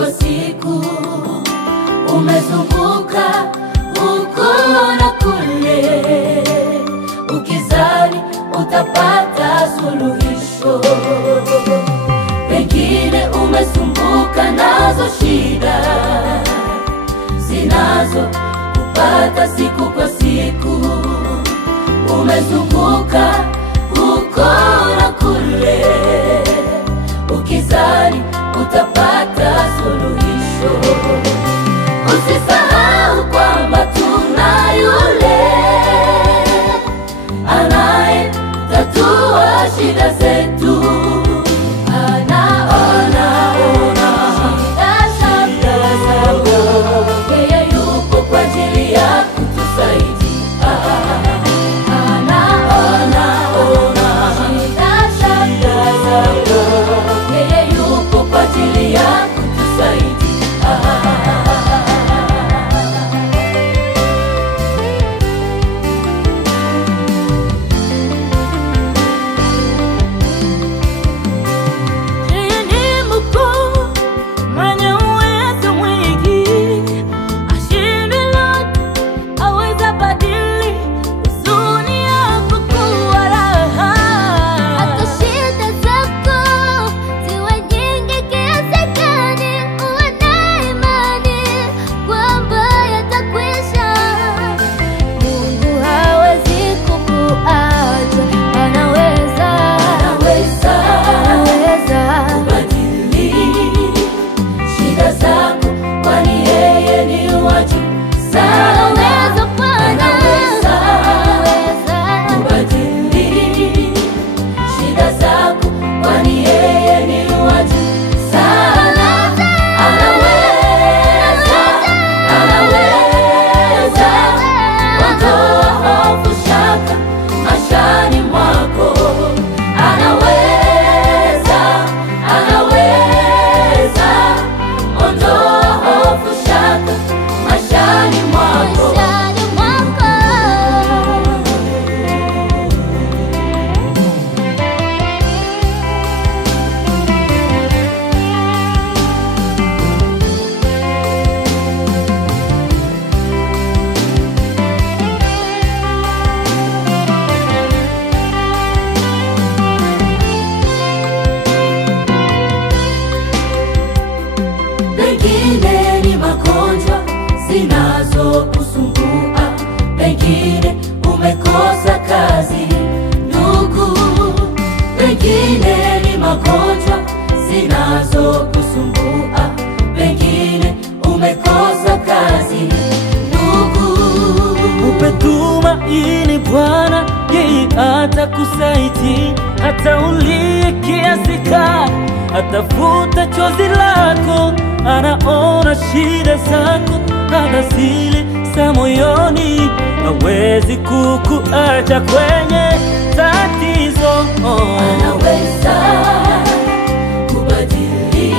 kwa siku, umezunguka huko na kule, ukizani utapata suluhisho. Pengine umesumbuka nazo shida zinazo kupata siku kwa siku, umezunguka huko na kule, ukizani utapata suluhisho. Usisahau kwamba tuna yule anaye tatua shida zetu. Yeye yupo kwa ajili ya kutusaidia. Yeye yupo kwa ajili ya kutusaidia. Pengine ni magonjwa zinazokusumbua, pengine umekosa kazi ndugu. Pengine ni magonjwa zinazokusumbua, pengine umekosa kazi ndugu. Upe tumaini Bwana, yeye atakusaidia. Hata ulie kiasi gani, atafuta chozi lako, anaona shida zako, hata zile za moyoni. Hawezi kukuacha kwenye tatizo. Anaweza kubadili